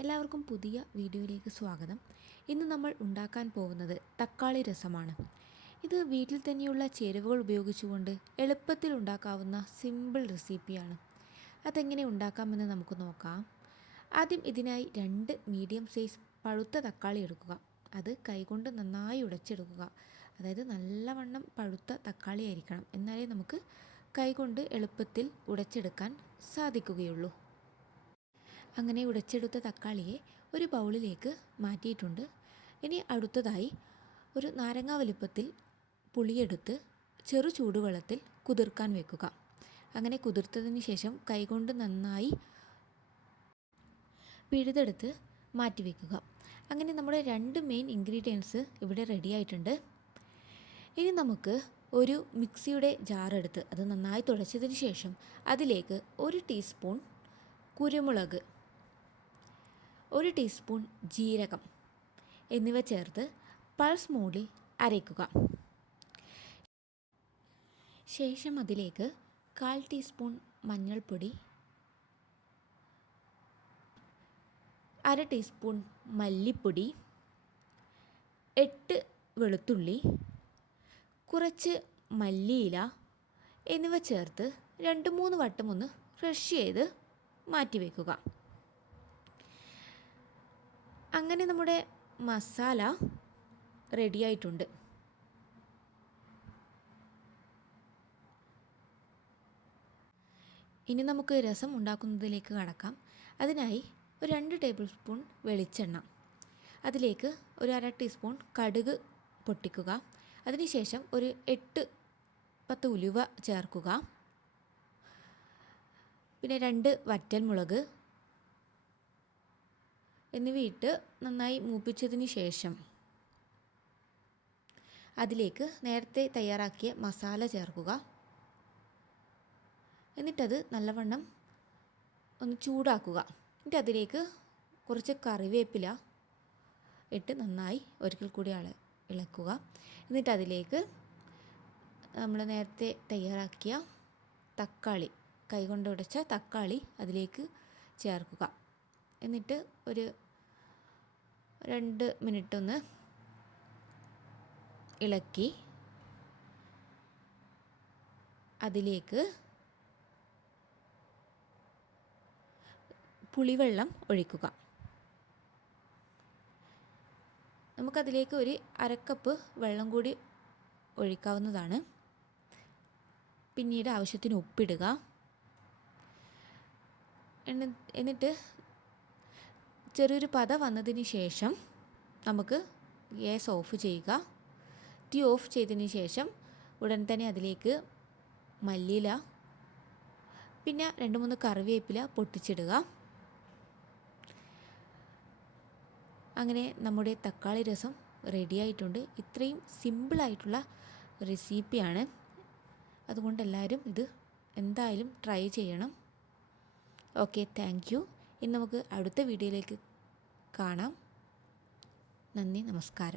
എല്ലാവർക്കും പുതിയ വീഡിയോയിലേക്ക് സ്വാഗതം. ഇന്ന് നമ്മൾ ഉണ്ടാക്കാൻ പോകുന്നത് തക്കാളി രസമാണ്. ഇത് വീട്ടിൽ തന്നെയുള്ള ചേരുവകൾ ഉപയോഗിച്ചുകൊണ്ട് എളുപ്പത്തിൽ ഉണ്ടാക്കാവുന്ന സിമ്പിൾ റെസിപ്പിയാണ്. അതെങ്ങനെ ഉണ്ടാക്കാമെന്ന് നമുക്ക് നോക്കാം. ആദ്യം ഇതിനായി 2 മീഡിയം സൈസ് പഴുത്ത തക്കാളി എടുക്കുക. അത് കൈകൊണ്ട് നന്നായി ഉടച്ചെടുക്കുക. അതായത് നല്ലവണ്ണം പഴുത്ത തക്കാളി ആയിരിക്കണം, എന്നാലേ നമുക്ക് കൈകൊണ്ട് എളുപ്പത്തിൽ ഉടച്ചെടുക്കാൻ സാധിക്കുകയുള്ളൂ. അങ്ങനെ ഉടച്ചെടുത്ത തക്കാളിയെ ഒരു ബൗളിലേക്ക് മാറ്റിയിട്ടുണ്ട്. ഇനി അടുത്തതായി ഒരു നാരങ്ങ വലുപ്പത്തിൽ പുളിയെടുത്ത് ചെറു ചൂടുവെള്ളത്തിൽ കുതിർക്കാൻ വെക്കുക. അങ്ങനെ കുതിർത്തതിന് ശേഷം കൈകൊണ്ട് നന്നായി പിഴുതെടുത്ത് മാറ്റി വയ്ക്കുക. അങ്ങനെ നമ്മുടെ 2 മെയിൻ ഇൻഗ്രീഡിയൻസ് ഇവിടെ റെഡി ആയിട്ടുണ്ട്. ഇനി നമുക്ക് ഒരു മിക്സിയുടെ ജാറെടുത്ത് അത് നന്നായി തുടച്ചതിന് ശേഷം അതിലേക്ക് 1 ടീസ്പൂൺ കുരുമുളക്, 1 ടീസ്പൂൺ ജീരകം എന്നിവ ചേർത്ത് പൾസ് മോഡിൽ അരയ്ക്കുക. ശേഷം അതിലേക്ക് 1/4 ടീസ്പൂൺ മഞ്ഞൾപ്പൊടി, 1/2 ടീസ്പൂൺ മല്ലിപ്പൊടി, 8 വെളുത്തുള്ളി, കുറച്ച് മല്ലിയില എന്നിവ ചേർത്ത് 2-3 വട്ടം ഒന്ന് ക്രഷ് ചെയ്ത് മാറ്റിവെക്കുക. അങ്ങനെ നമ്മുടെ മസാല റെഡിയായിട്ടുണ്ട്. ഇനി നമുക്ക് രസം ഉണ്ടാക്കുന്നതിലേക്ക് കടക്കാം. അതിനായി ഒരു 2 ടേബിൾ സ്പൂൺ വെളിച്ചെണ്ണ, അതിലേക്ക് ഒരു 1/2 ടീസ്പൂൺ കടുക് പൊട്ടിക്കുക. അതിനുശേഷം ഒരു 8-10 ഉലുവ ചേർക്കുക. പിന്നെ 2 വറ്റൽമുളക് എന്നിവയിട്ട് നന്നായി മൂപ്പിച്ചതിന് ശേഷം അതിലേക്ക് നേരത്തെ തയ്യാറാക്കിയ മസാല ചേർക്കുക. എന്നിട്ടത് നല്ലവണ്ണം ഒന്ന് ചൂടാക്കുക. എന്നിട്ട് അതിലേക്ക് കുറച്ച് കറിവേപ്പില ഇട്ട് നന്നായി ഒരിക്കൽ കൂടി ഇളക്കുക. എന്നിട്ട് അതിലേക്ക് നമ്മൾ നേരത്തെ തയ്യാറാക്കിയ തക്കാളി, കൈകൊണ്ട് ഉടച്ച തക്കാളി അതിലേക്ക് ചേർക്കുക. എന്നിട്ട് ഒരു 2 മിനിറ്റ് ഒന്ന് ഇളക്കി അതിലേക്ക് പുളിവെള്ളം ഒഴിക്കുക. നമുക്കതിലേക്ക് ഒരു 1/2 കപ്പ് വെള്ളം കൂടി ഒഴിക്കാവുന്നതാണ്. പിന്നീട് ആവശ്യത്തിന് ഉപ്പിടുക. എന്നിട്ട് ചെറിയൊരു പത വന്നതിന് ശേഷം നമുക്ക് ഗ്യാസ് ഓഫ് ചെയ്യുക. തീ ഓഫ് ചെയ്തതിന് ശേഷം ഉടൻ തന്നെ അതിലേക്ക് മല്ലിയില, പിന്നെ 2-3 കറിവേപ്പില പൊട്ടിച്ചിടുക. അങ്ങനെ നമ്മുടെ തക്കാളി രസം റെഡിയായിട്ടുണ്ട്. ഇത്രയും സിമ്പിളായിട്ടുള്ള റെസിപ്പിയാണ്. അതുകൊണ്ട് എല്ലാവരും ഇത് എന്തായാലും ട്രൈ ചെയ്യണം. Okay, thank you. ഇനി നമുക്ക് അടുത്ത വീഡിയോയിലേക്ക് കാണാം. നന്ദി, നമസ്കാരം.